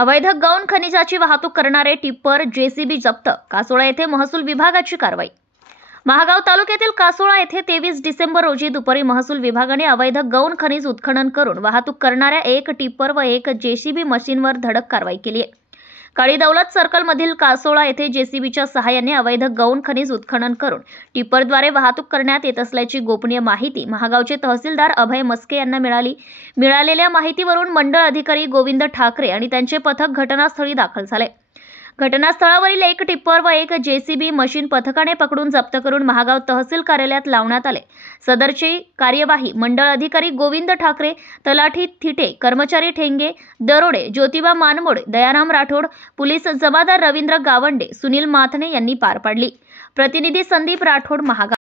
अवैध गौण खनिजाची वाहतूक करणारे टिप्पर जेसीबी जप्त। कासोळा येथे महसूल विभागाची कारवाई। महागाव तालुक्यातील कासोळा येथे 23 डिसेंबर रोजी दुपारी महसूल विभागाने अवैध गौण खनिज उत्खनन करून वाहतूक करणाऱ्या एक टिप्पर व एक जेसीबी मशीनवर धडक कारवाई केली आहे। काळी दौलत सर्कल मधील कासोळा येथे जेसीबीच्या सहाय्याने अवैध गौण खनिज उत्खनन करून टिप्परद्वारे वाहतूक करण्यात येत असल्याची गोपनीय माहिती महागावचे तहसीलदार अभय मस्के यांना मिळाली। मिळालेल्या माहितीवरून मंडळ अधिकारी गोविंद ठाकरे आणि त्यांचे पथक घटनास्थळी दाखल झाले। घटनास्थळावरील एक टिप्पर व एक जेसीबी मशीन पथकाने पकडून जप्त करून महागाव तहसील कार्यालयात लावण्यात आले। सदरची कार्यवाही मंडळ अधिकारी गोविंद ठाकरे, तलाठी थिटे, कर्मचारी ठेंगे, दरोडे ज्योतिबा मानमोड, दयाराम राठोड, पोलीस जमादार रवींद्र गावंडे, सुनील माथने यांनी पार पाडली। प्रतिनिधी संदीप राठोड, महागाव।